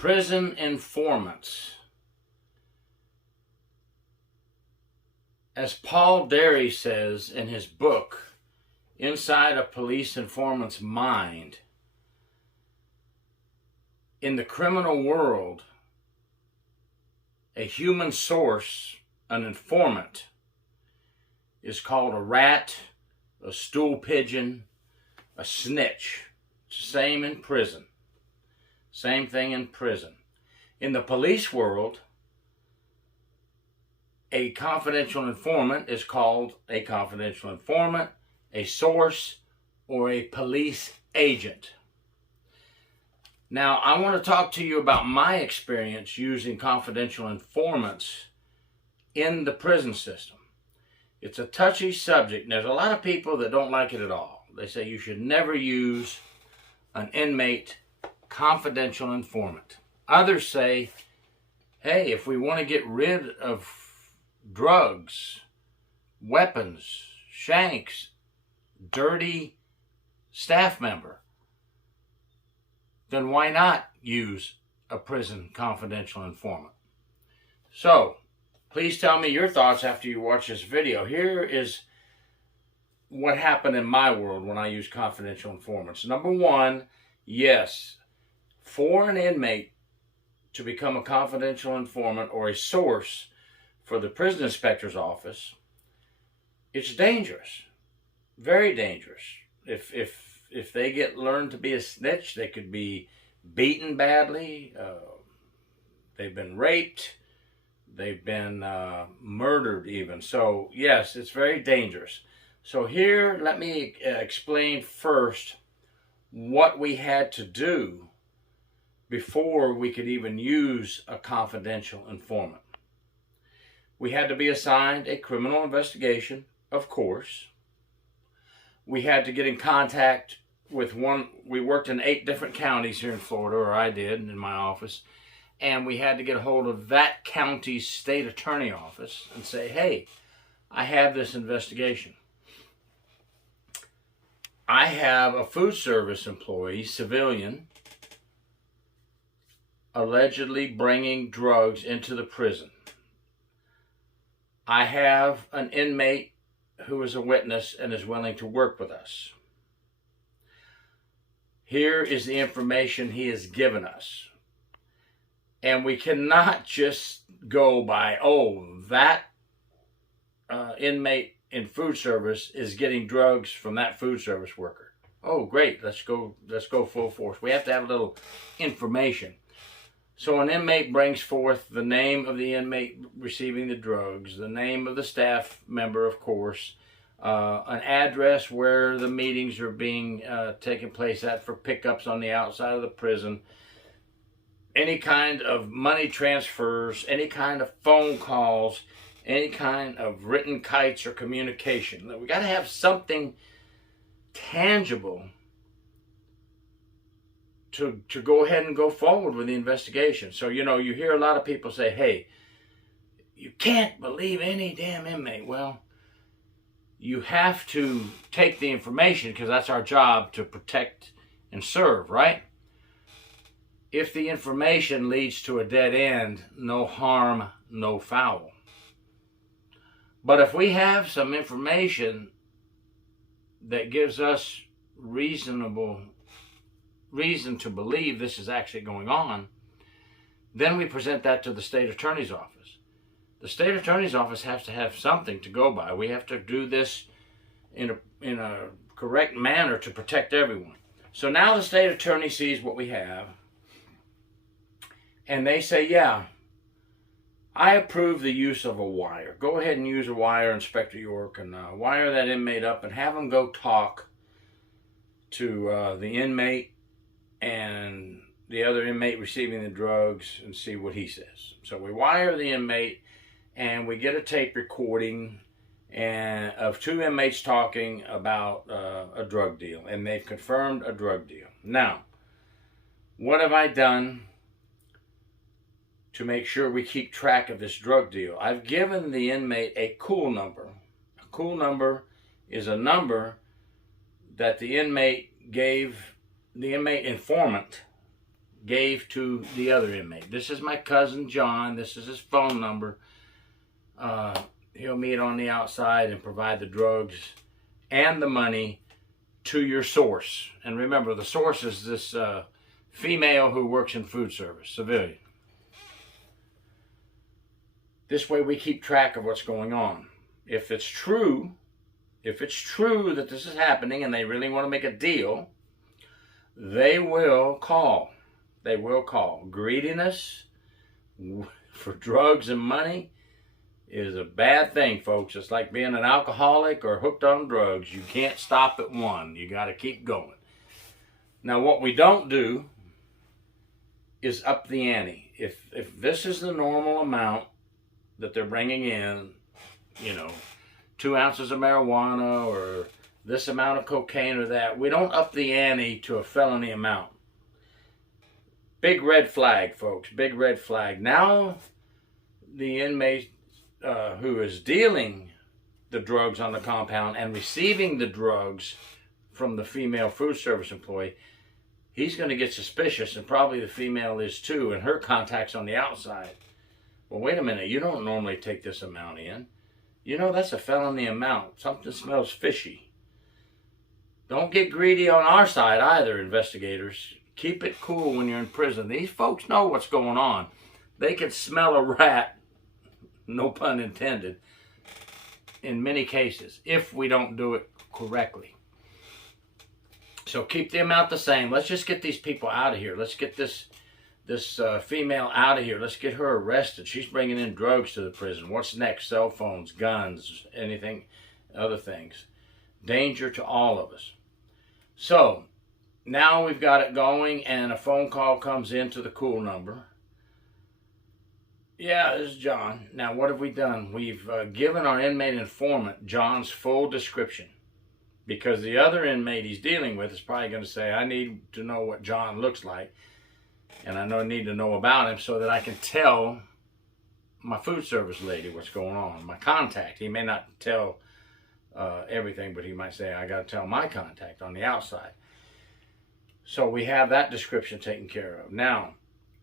Prison informants. As Paul Derry says in his book, Inside a Police Informant's Mind, in the criminal world, a human source, an informant, is called a rat, a stool pigeon, a snitch. Same in prison. Same thing in prison. In the police world, a confidential informant is called a confidential informant, a source, or a police agent. Now, I want to talk to you about my experience using confidential informants in the prison system. It's a touchy subject, and there's a lot of people that don't like it at all. They say you should never use an inmate confidential informant. Others say, hey, if we want to get rid of drugs, weapons, shanks, dirty staff member, then why not use a prison confidential informant? So, please tell me your thoughts after you watch this video. Here is what happened in my world when I use confidential informants. Number one, yes, for an inmate to become a confidential informant or a source for the prison inspector's office, it's dangerous, very dangerous. If they get learned to be a snitch, they could be beaten badly, they've been raped, they've been murdered even. So yes, it's very dangerous. So here, let me explain first what we had to do before we could even use a confidential informant. We had to be assigned a criminal investigation, of course. We had to get in contact with we worked in 8 different counties here in Florida, or I did in my office, and we had to get a hold of that county's state attorney office and say, hey, I have this investigation. I have a food service employee, civilian, allegedly bringing drugs into the prison. I have an inmate who is a witness and is willing to work with us. Here is the information he has given us. And we cannot just go by, oh, that inmate in food service is getting drugs from that food service worker. Oh, great, let's go full force. We have to have a little information. So an inmate brings forth the name of the inmate receiving the drugs, the name of the staff member, of course, an address where the meetings are being taken place at for pickups on the outside of the prison, any kind of money transfers, any kind of phone calls, any kind of written kites or communication. We got to have something tangible to go ahead and go forward with the investigation. So, you know, you hear a lot of people say, hey, you can't believe any damn inmate. Well, you have to take the information because that's our job, to protect and serve, right? If the information leads to a dead end, no harm, no foul. But if we have some information that gives us reason to believe this is actually going on, then we present that to the state attorney's office. The state attorney's office has to have something to go by. We have to do this in a correct manner to protect everyone. So now the state attorney sees what we have, and they say, yeah, I approve the use of a wire. Go ahead and use a wire, Inspector York, and wire that inmate up and have him go talk to the inmate and the other inmate receiving the drugs and see what he says. So we wire the inmate and we get a tape recording of 2 inmates talking about a drug deal, and they've confirmed a drug deal. Now, what have I done to make sure we keep track of this drug deal? I've given the inmate a cool number. A cool number is a number that the inmate gave the inmate informant, gave to the other inmate. This is my cousin John. This is his phone number. He'll meet on the outside and provide the drugs and the money to your source. And remember, the source is this female who works in food service, civilian. This way we keep track of what's going on. If it's true that this is happening and they really want to make a deal, they will call. They will call. Greediness for drugs and money is a bad thing, folks. It's like being an alcoholic or hooked on drugs. You can't stop at one. You got to keep going. Now, what we don't do is up the ante. If this is the normal amount that they're bringing in, 2 ounces of marijuana or this amount of cocaine or that, we don't up the ante to a felony amount. Big red flag, folks. Big red flag. Now, the inmate who is dealing the drugs on the compound and receiving the drugs from the female food service employee, he's going to get suspicious, and probably the female is too, and her contact's on the outside. Well, wait a minute. You don't normally take this amount in. That's a felony amount. Something smells fishy. Don't get greedy on our side either, investigators. Keep it cool when you're in prison. These folks know what's going on. They can smell a rat, no pun intended, in many cases, if we don't do it correctly. So keep the amount the same. Let's just get these people out of here. Let's get this female out of here. Let's get her arrested. She's bringing in drugs to the prison. What's next? Cell phones, guns, anything, other things. Danger to all of us. So now we've got it going, and a phone call comes into the cool number. Yeah, this is John. Now, what have we done? We've given our inmate informant John's full description, because the other inmate he's dealing with is probably going to say, I need to know what John looks like, and I need to know about him so that I can tell my food service lady what's going on, my contact. He may not tell everything, but he might say, I got to tell my contact on the outside. So we have that description taken care of. Now,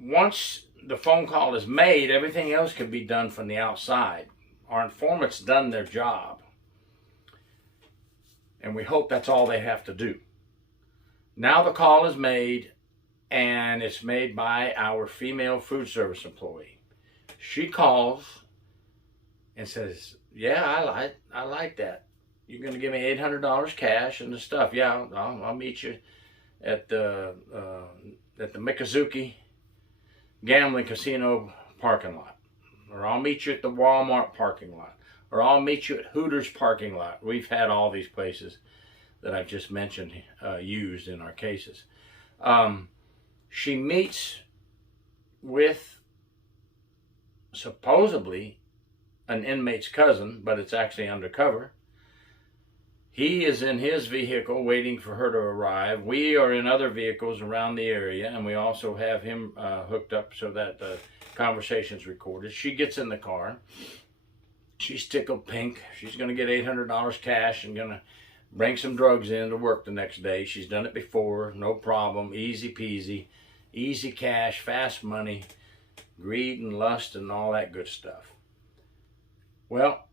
once the phone call is made, everything else can be done from the outside. Our informant's done their job, and we hope that's all they have to do. Now the call is made, and it's made by our female food service employee. She calls and says, yeah, I like that. You're going to give me $800 cash and the stuff. Yeah, I'll meet you at the Mikazuki gambling casino parking lot. Or I'll meet you at the Walmart parking lot. Or I'll meet you at Hooters parking lot. We've had all these places that I've just mentioned used in our cases. She meets with supposedly an inmate's cousin, but it's actually undercover. He is in his vehicle waiting for her to arrive. We are in other vehicles around the area, and we also have him hooked up so that the conversation's recorded. She gets in the car. She's tickled pink. She's going to get $800 cash and going to bring some drugs in to work the next day. She's done it before, no problem, easy peasy, easy cash, fast money, greed and lust and all that good stuff. Well,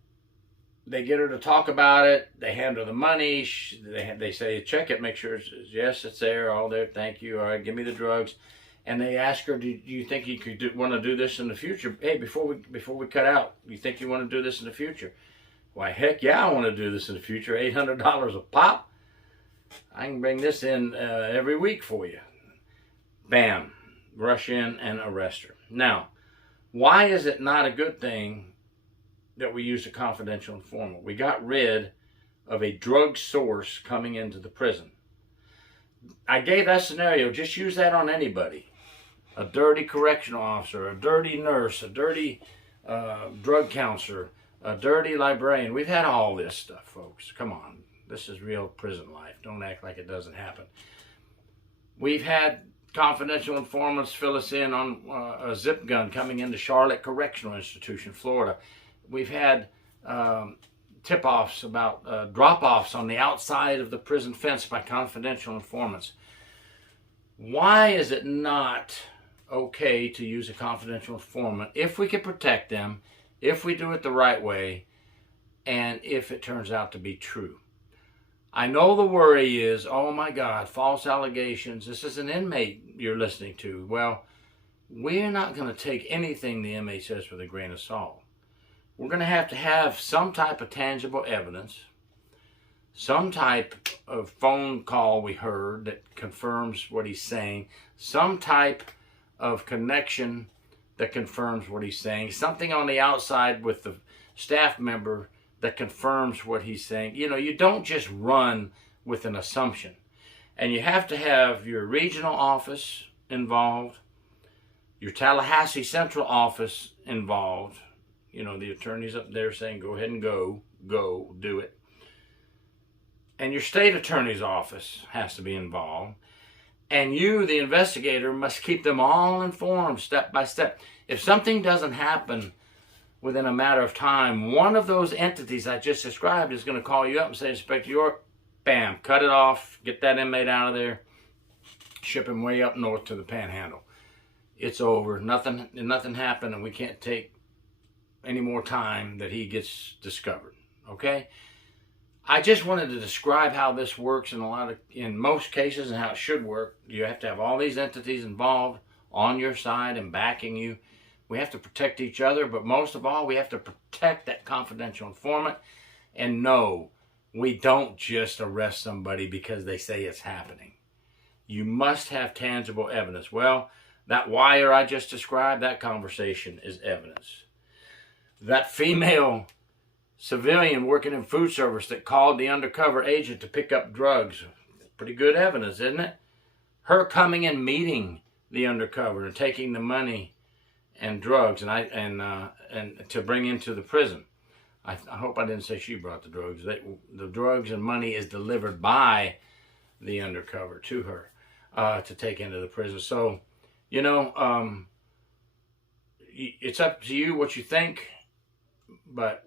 they get her to talk about it. They hand her the money. They say, check it, make sure it's, yes, it's there, all there, thank you, all right, give me the drugs. And they ask her, do you think you could want to do this in the future? Hey, before we cut out, you think you want to do this in the future? Why, heck yeah, I want to do this in the future. $800 a pop. I can bring this in every week for you. Bam. Rush in and arrest her. Now, why is it not a good thing that we used a confidential informant? We got rid of a drug source coming into the prison. I gave that scenario. Just use that on anybody. A dirty correctional officer, a dirty nurse, a dirty drug counselor, a dirty librarian. We've had all this stuff, folks. Come on. This is real prison life. Don't act like it doesn't happen. We've had confidential informants fill us in on a zip gun coming into Charlotte Correctional Institution, Florida. We've had tip-offs about drop-offs on the outside of the prison fence by confidential informants. Why is it not okay to use a confidential informant if we can protect them, if we do it the right way, and if it turns out to be true? I know the worry is, oh my God, false allegations. This is an inmate you're listening to. Well, we're not going to take anything the inmate says with a grain of salt. We're going to have some type of tangible evidence, some type of phone call we heard that confirms what he's saying, some type of connection that confirms what he's saying, something on the outside with the staff member that confirms what he's saying. You know, you don't just run with an assumption. And you have to have your regional office involved, your Tallahassee Central office involved. You know, the attorney's up there saying, go ahead and go, do it. And your state attorney's office has to be involved. And you, the investigator, must keep them all informed step by step. If something doesn't happen within a matter of time, one of those entities I just described is going to call you up and say, Inspector York, bam, cut it off, get that inmate out of there, ship him way up north to the Panhandle. It's over. Nothing happened, and we can't take any more time that he gets discovered. Okay? I just wanted to describe how this works in most cases and how it should work. You have to have all these entities involved on your side and backing you. We have to protect each other, but most of all, we have to protect that confidential informant. And no, we don't just arrest somebody because they say it's happening. You must have tangible evidence. Well, that wire I just described, that conversation is evidence. That female civilian working in food service that called the undercover agent to pick up drugs, pretty good evidence, isn't it? Her coming and meeting the undercover and taking the money and drugs and to bring into the prison. I hope I didn't say she brought the drugs. The drugs and money is delivered by the undercover to her to take into the prison. So, you know, it's up to you what you think, but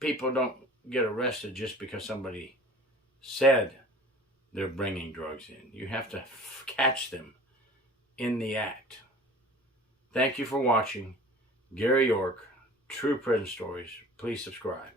people don't get arrested just because somebody said they're bringing drugs in. You have to catch them in the act. Thank you for watching. Gary York, True Prison Stories. Please subscribe.